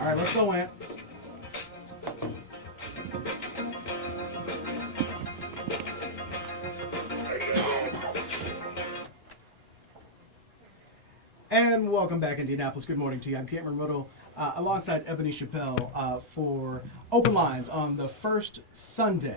All right, let's go in. And welcome back, Indianapolis. Good morning to you. I'm Cameron Riddle, alongside Ebony Chappelle for Open Lines on the first Sunday,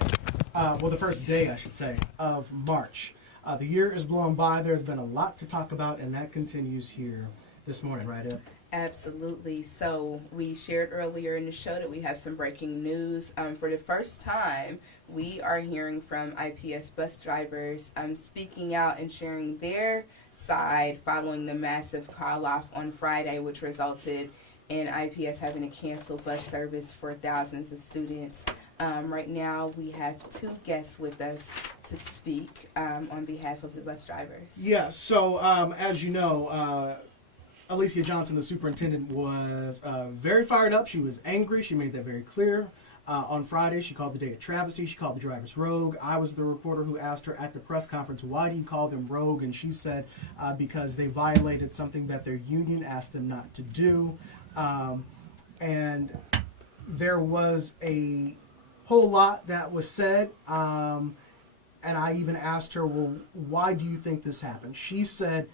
the first day, I should say, of March. The year is blowing by. There's been a lot to talk about, and that continues here this morning, right, Eb? Absolutely. So we shared earlier in the show that we have some breaking news. For the first time, we are hearing from IPS bus drivers speaking out and sharing their side following the massive call-off on Friday, which resulted in IPS having to cancel bus service for thousands of students. Right now, we have two guests with us to speak on behalf of the bus drivers. Yeah, so as you know, Alicia Johnson, the superintendent, was very fired up. She was angry. She made that very clear. On Friday, she called the day a travesty. She called the drivers rogue. I was the reporter who asked her at the press conference, why do you call them rogue? And she said, because they violated something that their union asked them not to do. And there was a whole lot that was said. And I even asked her, well, why do you think this happened? She said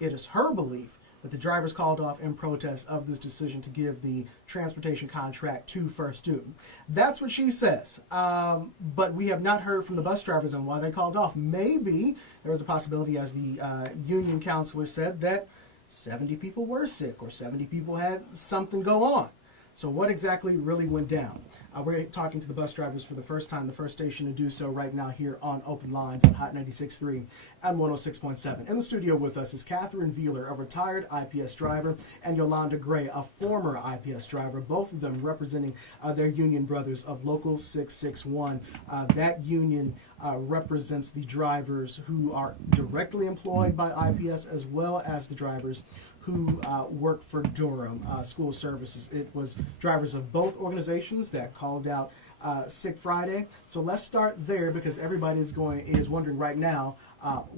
it is her belief that the drivers called off in protest of this decision to give the transportation contract to First Student. That's what she says. But we have not heard from the bus drivers on why they called off. Maybe there was a possibility, as the union counselor said, that 70 people were sick or 70 people had something go on. So what exactly really went down? We're talking to the bus drivers for the first time, the first station to do so right now here on Open Lines on Hot 96.3 and 106.7. In the studio with us is Catherine Veeler, a retired IPS driver, and Yolanda Gray, a former IPS driver, both of them representing their union brothers of Local 661. That union represents the drivers who are directly employed by IPS as well as the drivers who work for Durham School Services. It was drivers of both organizations that called out Sick Friday. So let's start there, because everybody is wondering right now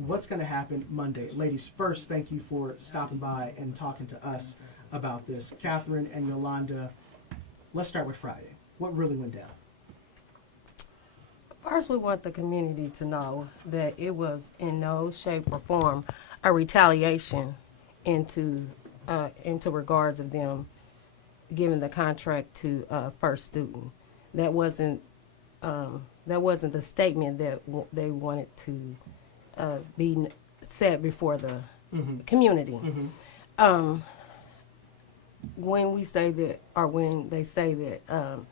what's going to happen Monday. Ladies, first, thank you for stopping by and talking to us about this. Catherine and Yolanda, let's start with Friday. What really went down? First, we want the community to know that it was in no shape or form a retaliation into regards of them giving the contract to First Student. That wasn't the statement that they wanted to be said before the community. When we say that, or when they say that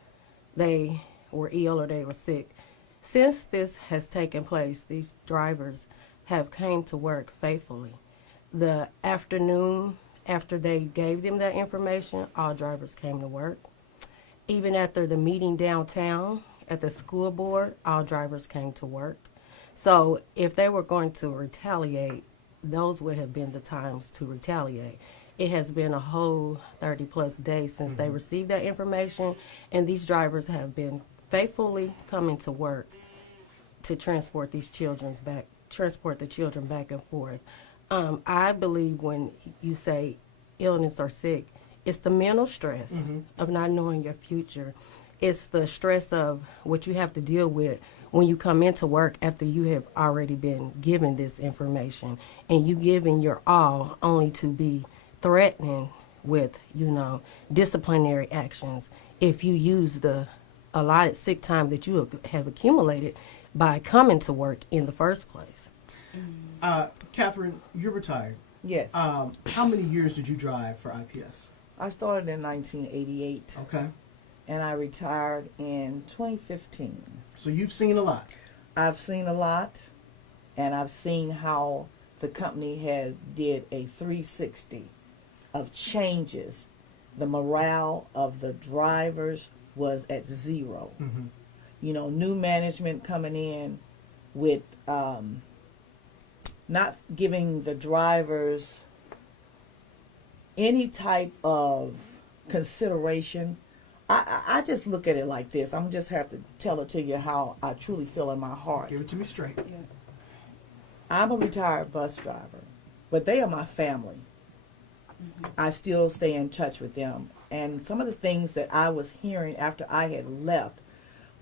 they were ill or they were sick, since this has taken place, these drivers have came to work faithfully. The afternoon after they gave them that information, all drivers came to work. Even after the meeting downtown at the school board, all drivers came to work. So if they were going to retaliate, those would have been the times to retaliate. It has been a whole 30 plus days since they received that information, and these drivers have been faithfully coming to work to transport the children back and forth. I believe when you say illness or sick, it's the mental stress of not knowing your future. It's the stress of what you have to deal with when you come into work after you have already been given this information, and you giving your all only to be threatened with, disciplinary actions if you use the allotted sick time that you have accumulated by coming to work in the first place. Catherine, you're retired. Yes. How many years did you drive for IPS? I started in 1988. Okay. And I retired in 2015. So you've seen a lot. I've seen a lot, and I've seen how the company has did a 360 of changes. The morale of the drivers was at zero. New management coming in with not giving the drivers any type of consideration. I just look at it like this. I'm just have to tell it to you how I truly feel in my heart. Give it to me straight. Yeah. I'm a retired bus driver, but they are my family. I still stay in touch with them And some of the things that I was hearing after I had left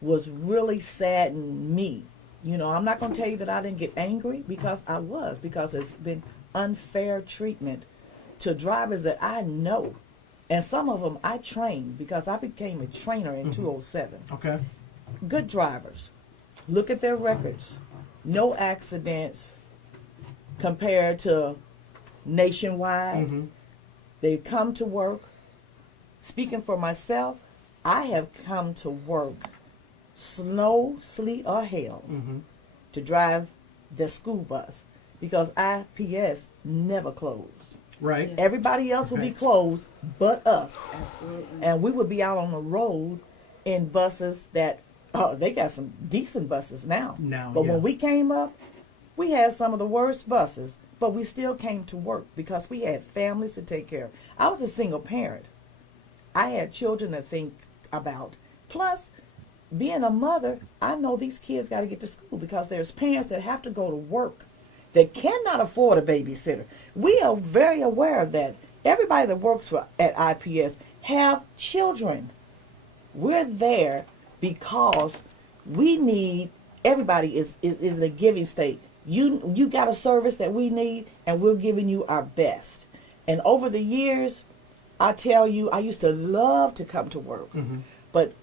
was really saddening me. You know, I'm not going to tell you that I didn't get angry, because I was, because it's been unfair treatment to drivers that I know. And some of them I trained, because I became a trainer in 2007. Okay. Good drivers. Look at their records. No accidents compared to nationwide. Mm-hmm. They come to work. Speaking for myself, I have come to work, snow, sleet, or hail, Mm-hmm. to drive the school bus, because IPS never closed. Right. Yeah. Everybody else would be Okay. closed but us. Absolutely. And we would be out on the road in buses that, they got some decent buses now. Now, But yeah. when we came up, we had some of the worst buses, but we still came to work because we had families to take care of. I was a single parent. I had children to think about. Plus, being a mother, I know these kids got to get to school, because there's parents that have to go to work that cannot afford a babysitter. We are very aware of that. Everybody that works at IPS have children. We're there because we need, everybody is in the giving state. You got a service that we need, and we're giving you our best. And over the years, I tell you, I used to love to come to work, Mm-hmm. but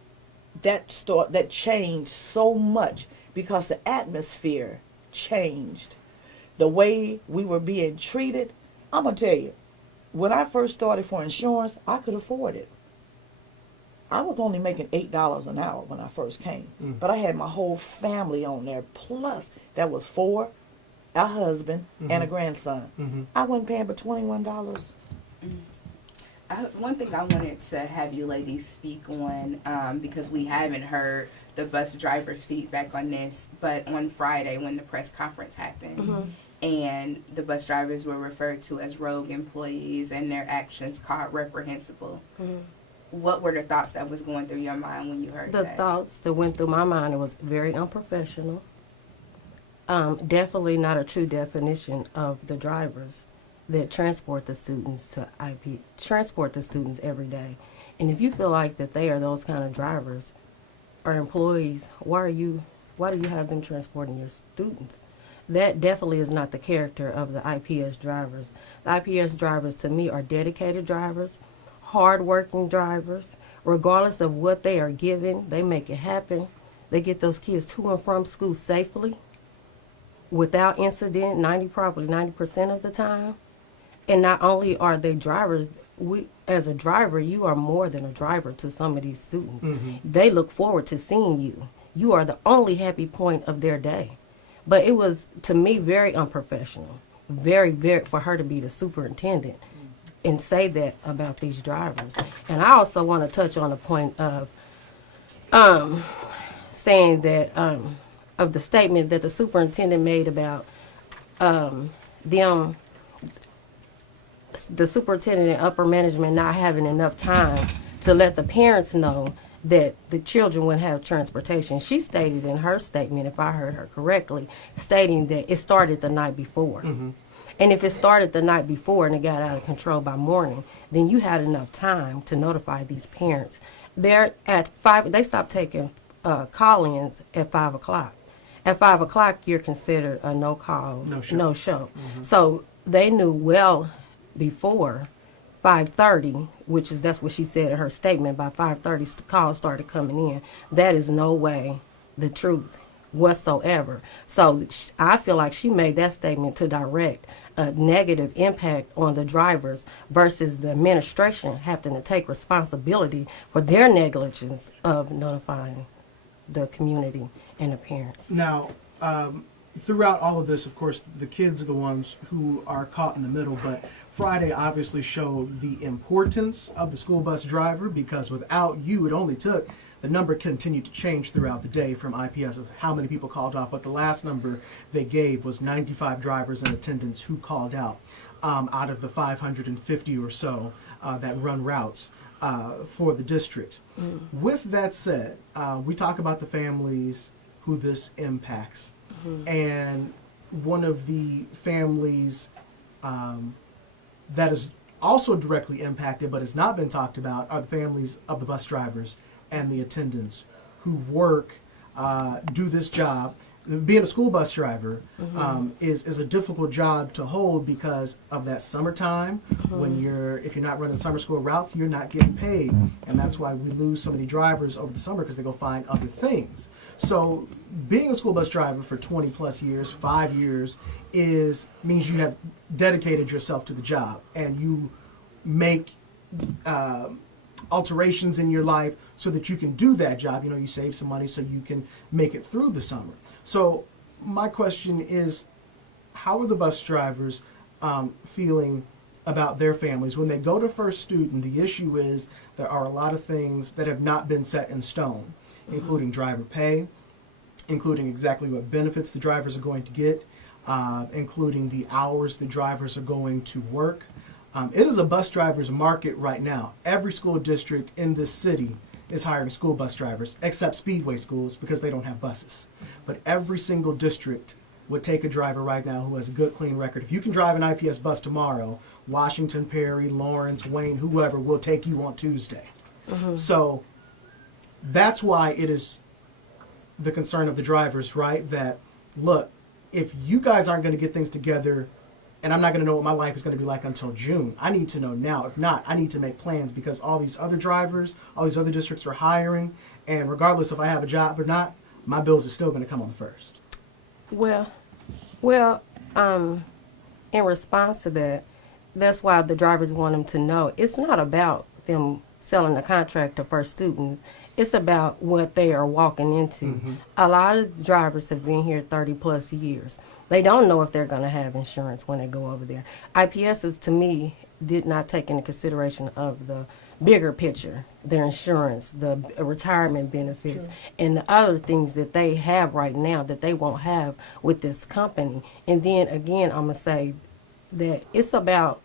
that changed so much because the atmosphere changed. The way we were being treated, I'm gonna tell you, when I first started for insurance, I could afford it. I was only making $8 an hour when I first came, but I had my whole family on there. Plus, that was 4, a husband, and a grandson. Mm-hmm. I wasn't paying but $21. One thing I wanted to have you ladies speak on, because we haven't heard the bus drivers' feedback on this, but on Friday when the press conference happened, and the bus drivers were referred to as rogue employees and their actions called reprehensible. What were the thoughts that was going through your mind when you heard The that? thoughts that went through my mind, it was very unprofessional. Definitely not a true definition of the drivers that transport the students to transport the students every day. And if you feel like that they are those kind of drivers or employees, why do you have them transporting your students? That definitely is not the character of the IPS drivers. The IPS drivers, to me, are dedicated drivers, hard-working drivers. Regardless of what they are given, they make it happen. They get those kids to and from school safely, without incident, probably 90% of the time. And not only are they drivers, as a driver, you are more than a driver to some of these students. Mm-hmm. They look forward to seeing you. You are the only happy point of their day. But it was, to me, very unprofessional, very, for her to be the superintendent and say that about these drivers. And I also want to touch on the point of saying that, of the statement that the superintendent made about the superintendent and upper management not having enough time to let the parents know that the children would have transportation. She stated in her statement, if I heard her correctly, stating that it started the night before. Mm-hmm. And if it started the night before and it got out of control by morning, then you had enough time to notify these parents. They're at 5, they stopped taking call-ins at 5 o'clock. At 5 o'clock, you're considered a no-call, no-show. Mm-hmm. So they knew well before 5:30, that's what she said in her statement. By 5:30, the calls started coming in. That is no way the truth whatsoever. So I feel like she made that statement to direct a negative impact on the drivers versus the administration having to take responsibility for their negligence of notifying the community and the parents. Now, throughout all of this, of course, the kids are the ones who are caught in the middle, but Friday obviously showed the importance of the school bus driver, because without you, it only took, the number continued to change throughout the day from IPS of how many people called off, but the last number they gave was 95 drivers in attendance who called out of the 550 or so that run routes for the district. With that said, we talk about the families who this impacts, and one of the families that is also directly impacted, but has not been talked about, are the families of the bus drivers and the attendants who work, do this job. Being a school bus driver is a difficult job to hold because of that summertime. When if you're not running summer school routes, you're not getting paid, and that's why we lose so many drivers over the summer because they go find other things. So being a school bus driver for 20 plus years, 5 years, means you have dedicated yourself to the job, and you make alterations in your life so that you can do that job. You save some money so you can make it through the summer. So my question is, how are the bus drivers feeling about their families? When they go to First Student, the issue is there are a lot of things that have not been set in stone, including driver pay, including exactly what benefits the drivers are going to get, including the hours the drivers are going to work. It is a bus driver's market right now. Every school district in this city is hiring school bus drivers, except Speedway schools because they don't have buses. But every single district would take a driver right now who has a good, clean record. If you can drive an IPS bus tomorrow, Washington, Perry, Lawrence, Wayne, whoever will take you on Tuesday. So that's why it is the concern of the drivers, right? That, look, if you guys aren't going to get things together, and I'm not going to know what my life is going to be like until June. I need to know now. If not, I need to make plans because all these other drivers, all these other districts are hiring, and regardless if I have a job or not, my bills are still going to come on the first. Well, in response to that, that's why the drivers want them to know it's not about them selling a contract to First Students. It's about what they are walking into. A lot of drivers have been here 30 plus years. They don't know if they're going to have insurance when they go over there. IPSs, to me, did not take into consideration of the bigger picture, their insurance, the retirement benefits, and the other things that they have right now that they won't have with this company. And then again, I'm going to say that it's about,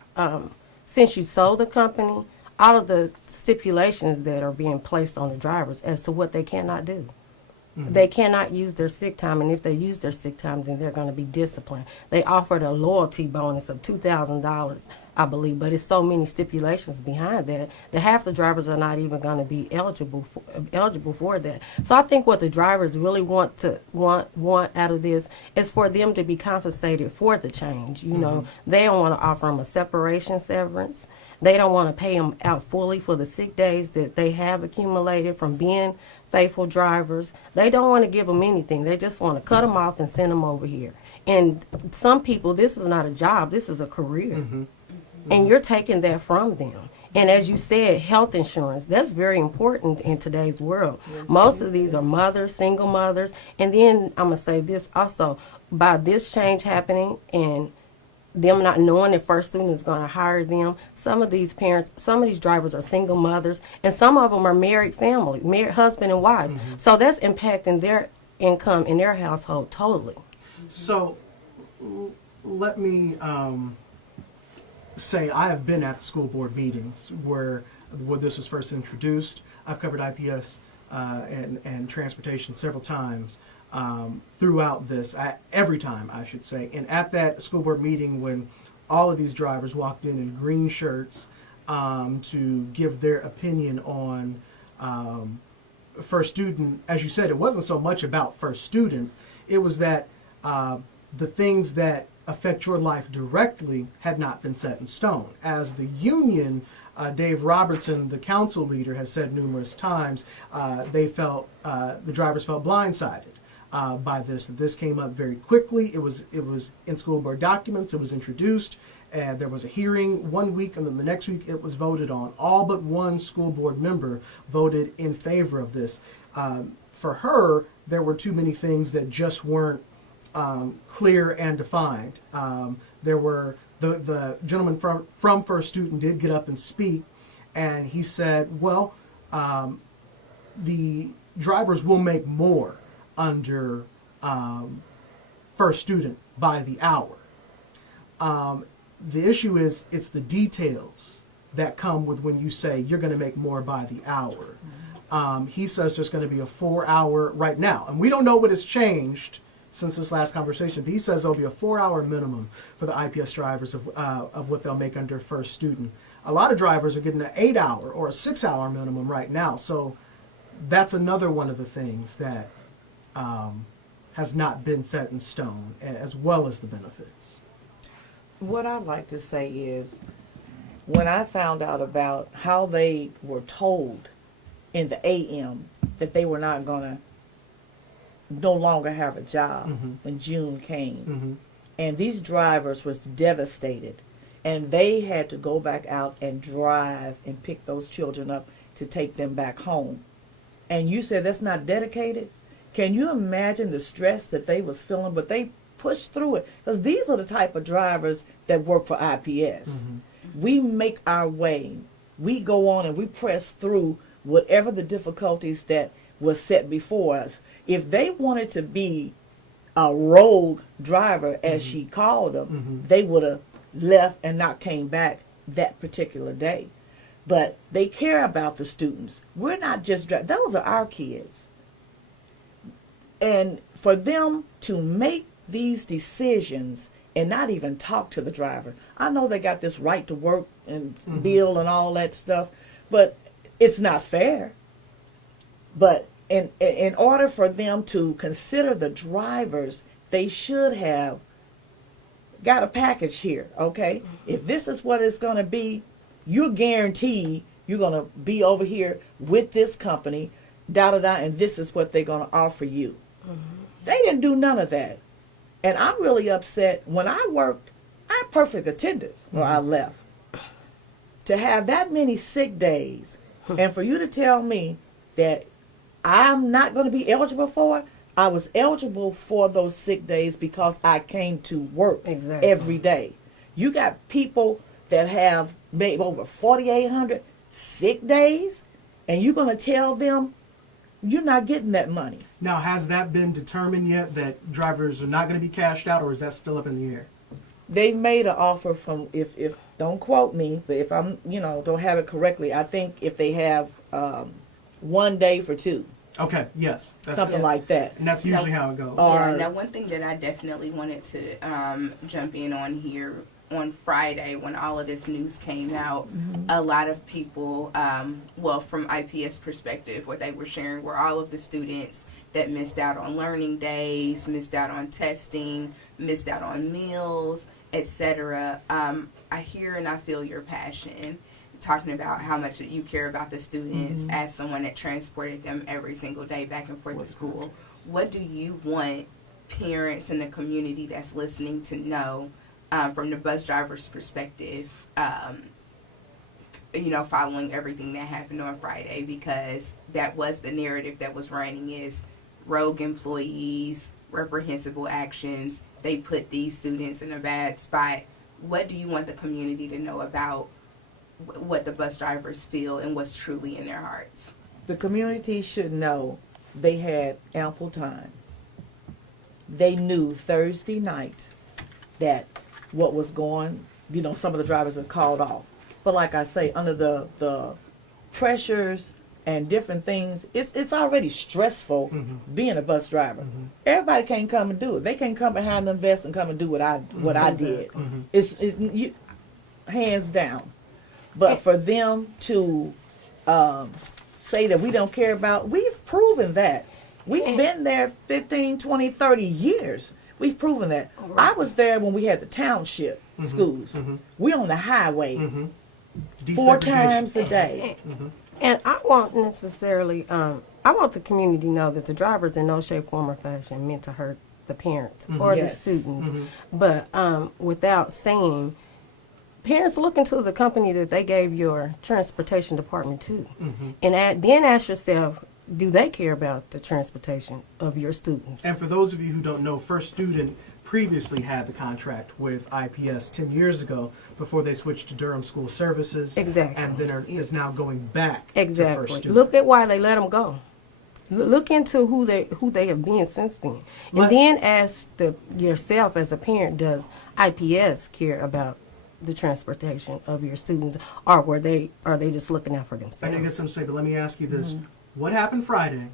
since you sold the company, all of the stipulations that are being placed on the drivers as to what they cannot do. They cannot use their sick time, and if they use their sick time, then they're going to be disciplined. They offered a loyalty bonus of $2,000, I believe, but it's so many stipulations behind that half the drivers are not even going to be eligible for that. So I think what the drivers really want out of this is for them to be compensated for the change. You know, they don't want to offer them a severance. They don't want to pay them out fully for the sick days that they have accumulated from being faithful drivers. They don't want to give them anything. They just want to cut them off and send them over here. And some people, this is not a job. This is a career. And you're taking that from them. And as you said, health insurance, that's very important in today's world. Most of these are mothers, single mothers. And then I'm going to say this also, by this change happening and them not knowing if First Student is going to hire them, some of these parents, some of these drivers are single mothers, and some of them are married family, married husband and wives. So that's impacting their income in their household totally. So let me say I have been at the school board meetings where this was first introduced. I've covered IPS and transportation several times. Throughout this, every time I should say, and at that school board meeting when all of these drivers walked in green shirts to give their opinion on First Student, as you said, it wasn't so much about First Student, it was that the things that affect your life directly had not been set in stone. As the union, Dave Robertson, the council leader, has said numerous times, the drivers felt blindsided by this. This came up very quickly. It was in school board documents. It was introduced, and there was a hearing 1 week, and then the next week it was voted on. All but one school board member voted in favor of this. For her, there were too many things that just weren't clear and defined. There were the gentleman from First Student did get up and speak, and he said, well, the drivers will make more under First Student by the hour. The issue is it's the details that come with when you say you're going to make more by the hour. He says there's going to be a 4-hour right now, and we don't know what has changed since this last conversation, but he says there'll be a 4-hour minimum for the IPS drivers of what they'll make under First Student. a lot of drivers are getting an 8-hour or a 6-hour minimum right now. So that's another one of the things that has not been set in stone, as well as the benefits. What I'd like to say is, when I found out about how they were told in the AM that they were not going to no longer have a job when June came, and these drivers was devastated, and they had to go back out and drive and pick those children up to take them back home. And you said that's not dedicated? Can you imagine the stress that they was feeling? But they pushed through it, because these are the type of drivers that work for IPS. We make our way. We go on and we press through whatever the difficulties that was set before us. If they wanted to be a rogue driver, as she called them, they would have left and not came back that particular day. But they care about the students. We're not just those are our kids. And for them to make these decisions and not even talk to the driver. I know they got this right to work and bill and all that stuff, but it's not fair. But in order for them to consider the drivers, they should have got a package here, okay? If this is what it's going to be, you're guaranteed you're going to be over here with this company, da-da-da, and this is what they're going to offer you. They didn't do none of that. And I'm really upset. When I worked, I had perfect attendance when I left. To have that many sick days, and for you to tell me that I'm not going to be eligible for it, I was eligible for those sick days because I came to work every day. You got people that have made over 4,800 sick days, and you're going to tell them you're not getting that money. Now, has that been determined yet, that drivers are not going to be cashed out, or is that still up in the air? They've made an offer from, if don't quote me, but if I'm, don't have it correctly, I think if they have 1 day for two. Okay, yes. That's Something like that. And that's usually how it goes. Now, one thing that I definitely wanted to jump in on here, on Friday when all of this news came out, a lot of people, from IPS perspective, what they were sharing were all of the students that missed out on learning days, missed out on testing, missed out on meals, etc. I hear and I feel your passion, talking about how much you care about the students as someone that transported them every single day back and forth to school. What do you want parents in the community that's listening to know from the bus driver's perspective, following everything that happened on Friday? Because that was the narrative that was running, is rogue employees, reprehensible actions. They put these students in a bad spot. What do you want the community to know about what the bus drivers feel and what's truly in their hearts? The community should know they had ample time. They knew Thursday night that what was going, some of the drivers are called off. But like I say, under the pressures and different things, it's already stressful being a bus driver. Everybody can't come and do it. They can't come behind them vests and come and do what I did. It's hands down. But for them to say that we don't care about, we've proven that. We've been there 15, 20, 30 years. We've proven that. I was there when we had the township schools. We on the highway 4 times a day. And I won't necessarily, I want the community to know that the drivers in no shape, form, or fashion meant to hurt the parents or the students. But without saying, parents, look into the company that they gave your transportation department to. And then ask yourself, do they care about the transportation of your students? And for those of you who don't know, First Student previously had the contract with IPS 10 years ago before they switched to Durham School Services. Exactly. And then is now going back to First Exactly. Student. Look at why they let them go. Look into who they have been since then. And then ask yourself as a parent, does IPS care about the transportation of your students, or are they just looking out for I themselves? didn't get something to say, but let me ask you this. What happened Friday?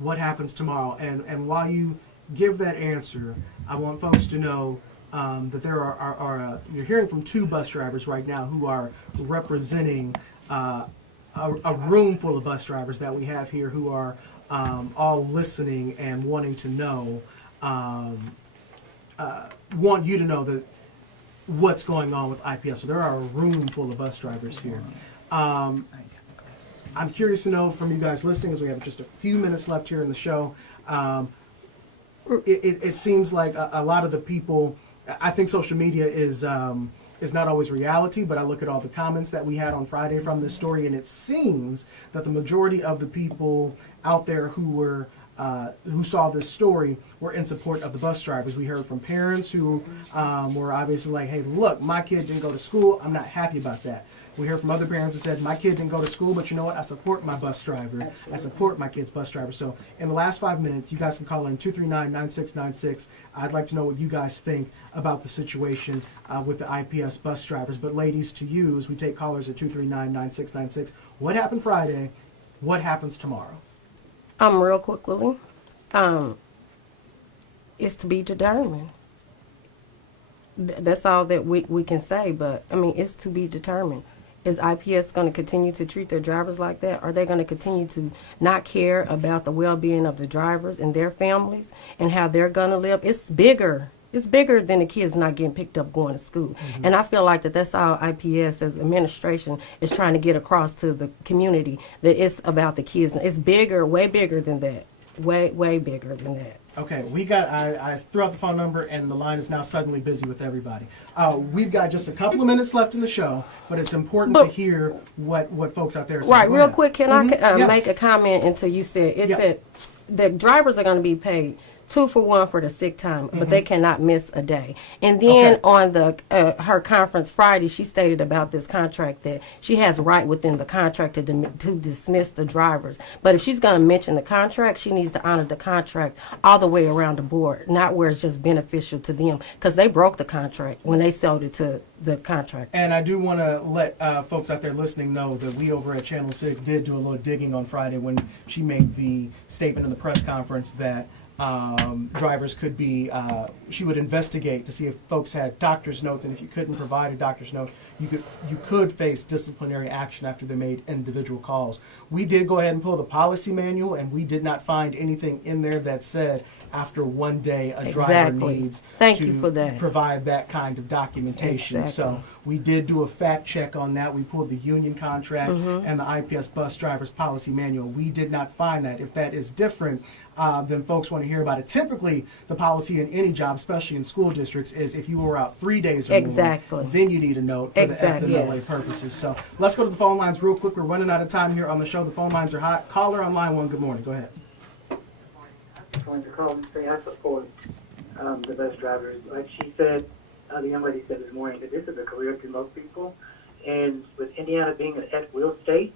What happens tomorrow? And while you give that answer, I want folks to know that there are you're hearing from two bus drivers right now who are representing a room full of bus drivers that we have here who are all listening and wanting to know, want you to know that what's going on with IPS. So there are a room full of bus drivers here. I'm curious to know from you guys listening, as we have just a few minutes left here in the show. It seems like a lot of the people, I think social media is not always reality, but I look at all the comments that we had on Friday from this story, and it seems that the majority of the people out there who saw this story were in support of the bus drivers. We heard from parents who were obviously like, hey, look, my kid didn't go to school. I'm not happy about that. We heard from other parents who said, my kid didn't go to school, but you know what? I support my bus driver. Absolutely. I support my kid's bus driver. So in the last 5 minutes, you guys can call in 239-9696. I'd like to know what you guys think about the situation with the IPS bus drivers. But ladies, to you, as we take callers at 239-9696, what happened Friday? What happens tomorrow? Real quick, Willie. It's to be determined. That's all that we can say, but I mean, it's to be determined. Is IPS going to continue to treat their drivers like that? Are they going to continue to not care about the well-being of the drivers and their families and how they're going to live? It's bigger. It's bigger than the kids not getting picked up going to school. Mm-hmm. And I feel like that's all IPS as administration is trying to get across to the community, that it's about the kids. It's bigger, way bigger than that. Way bigger than that. Okay, I threw out the phone number, and the line is now suddenly busy with everybody. We've got just a couple of minutes left in the show, but it's important to hear what folks out there are saying. Right, Go real ahead. quick, can I Yes. make a comment until you said, it said the drivers are going to be paid 2 for 1 for the sick time, but they cannot miss a day. And then on the her conference Friday, she stated about this contract that she has right within the contract to dismiss the drivers. But if she's going to mention the contract, she needs to honor the contract all the way around the board, not where it's just beneficial to them, because they broke the contract when they sold it to the contract. And I do want to let folks out there listening know that we over at Channel 6 did do a little digging on Friday when she made the statement in the press conference that drivers could be, she would investigate to see if folks had doctor's notes, and if you couldn't provide a doctor's note, you could face disciplinary action after they made individual calls. We did go ahead and pull the policy manual, and we did not find anything in there that said after 1 day a driver needs to provide that kind of documentation. Exactly. So we did do a fact check on that. We pulled the union contract and the IPS bus drivers policy manual. We did not find that. If that is different, then folks want to hear about it. Typically, the policy in any job, especially in school districts, is if you were out 3 days or more, then you need a note for the FMLA purposes. So let's go to the phone lines real quick. We're running out of time here on the show. The phone lines are hot. Caller on line 1, good morning. Go ahead. I just wanted to call and say I support the bus drivers. Like she said, the young lady said this morning, that this is a career to most people. And with Indiana being an at-will state,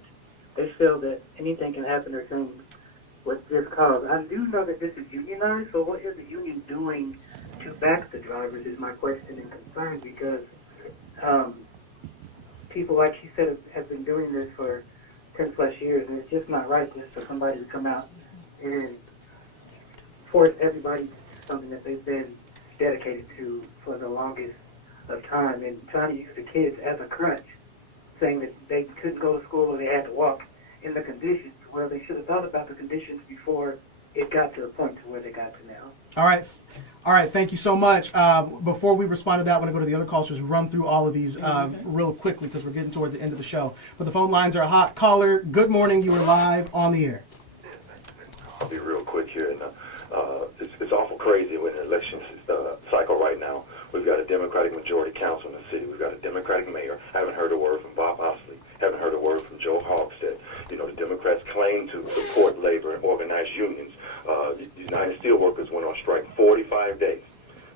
they feel that anything can happen or things with this cause. I do know that this is unionized, so what is the union doing to back the drivers is my question and concern, because people, like she said, have been doing this for 10 plus years, and it's just not right just for somebody to come out and force everybody to do something that they've been dedicated to for the longest of time, and trying to use the kids as a crutch, saying that they couldn't go to school or they had to walk in the conditions. Well, they should have thought about the conditions before it got to the point to where they got to now. All right. Thank you so much. Before we respond to that, I want to go to the other calls, just run through all of these real quickly because we're getting toward the end of the show. But the phone lines are hot. Caller, good morning. You are live on the air. I'll be real quick here. And it's awful crazy. We're in an election cycle right now. We've got a Democratic majority council in the city. We've got a Democratic mayor. I haven't heard a word from Bob Osley. Haven't heard a word from Joe Hogstead. You know, the Democrats claim to support labor and organized unions. The United Steelworkers went on strike 45 days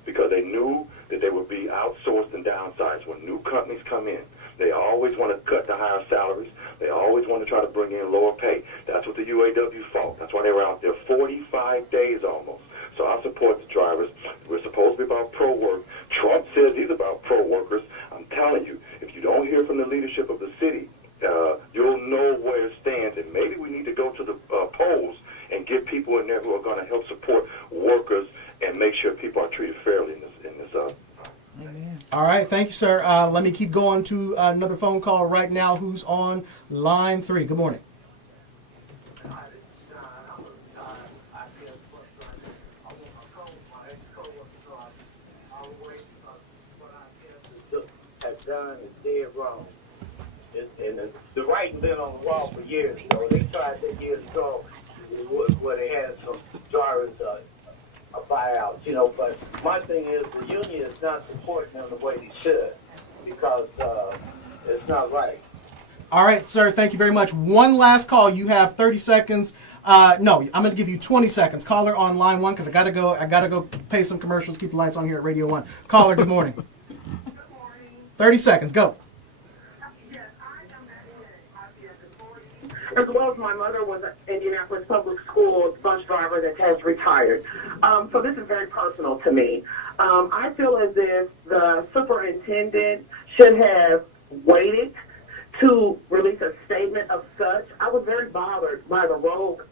because they knew that they would be outsourced and downsized. When new companies come in, they always want to cut the higher salaries. They always want to try to bring in lower pay. That's what the UAW fought. That's why they were out there 45 days almost. So I support the drivers. We're supposed to be about pro-work. Trump says he's about pro-workers. I'm telling you, if you don't hear from the leadership of the city, you'll know where it stands. And maybe we need to go to the polls and get people in there who are going to help support workers and make sure people are treated fairly in this All right, thank you, sir. Let me keep going to another phone call right now. Who's on line 3? Good morning. Has done is dead wrong. The writing been on the wall for years ago. They tried that years ago where they had some drivers buyouts, you know. But my thing is the union is not supporting them the way they should because it's not right. All right, sir. Thank you very much. One last call. You have 30 seconds. No, I'm going to give you 20 seconds. Caller on line 1 because I got to go. I got to go pay some commercials. Keep the lights on here at Radio 1. Caller, good morning. 30 seconds. Go. As well as my mother was an Indianapolis Public Schools bus driver that has retired. So this is very personal to me. I feel as if the superintendent should have waited to release a statement of such. I was very bothered by the rogue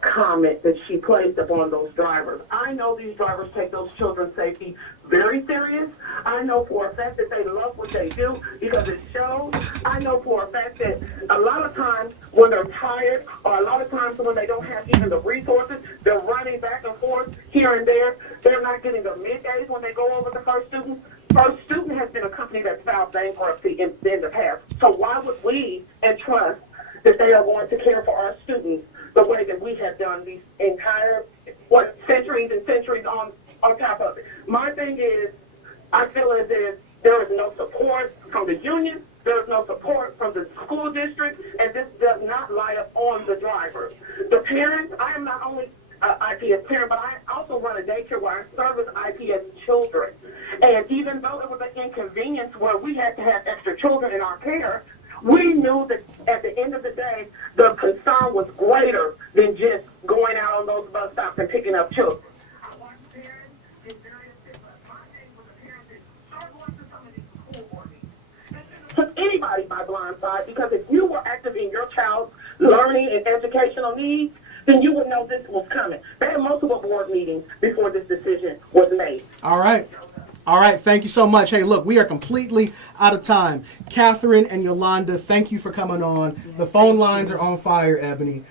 comment that she placed upon those drivers. I know these drivers take those children's safety very serious. I know for a fact that they love what they do because it shows. I know for a fact that a lot of times when they're tired or a lot of times when they don't have even the resources, they're running back and forth here and there. They're not getting the middays when they go over the First Student. First Student has been a company that's filed bankruptcy in the past. So why would we entrust that they are going to care for our students the way that we have done these entire, centuries and centuries on top of it? My thing is, I feel as if there is no support from the union, there is no support from the school district, and this does not lie up on the drivers. The parents, I am not only an IPS parent, but I also run a daycare where I service IPS children. And even though it was an inconvenience where we had to have extra children in our care, we knew that at the end of the day, the concern was greater than just going out on those bus stops and picking up children. I watch parents get very upset, but my thing with the parents is start going to some of these school board meetings. Took anybody by blindside because if you were active in your child's learning and educational needs, then you would know this was coming. They had multiple board meetings before this decision was made. All right. All right, thank you so much. Hey, look, we are completely out of time. Catherine and Yolanda, thank you for coming on. The phone lines are on fire, Ebony.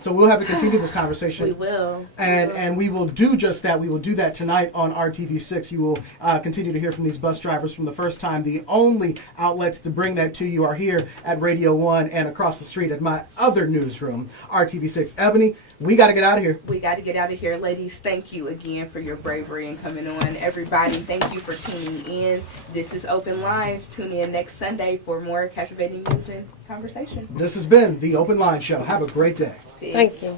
So we'll have to continue this conversation. We will. And we will do just that. We will do that tonight on RTV6. You will continue to hear from these bus drivers from the first time. The only outlets to bring that to you are here at Radio 1 and across the street at my other newsroom, RTV6. Ebony, we got to get out of here. We got to get out of here. Ladies, thank you again for your bravery and coming on. Everybody, thank you for tuning in. This is Open Lines. Tune in next Sunday for more captivating news and conversation. This has been the Open Line Show. Have a great day. Peace. Thank you.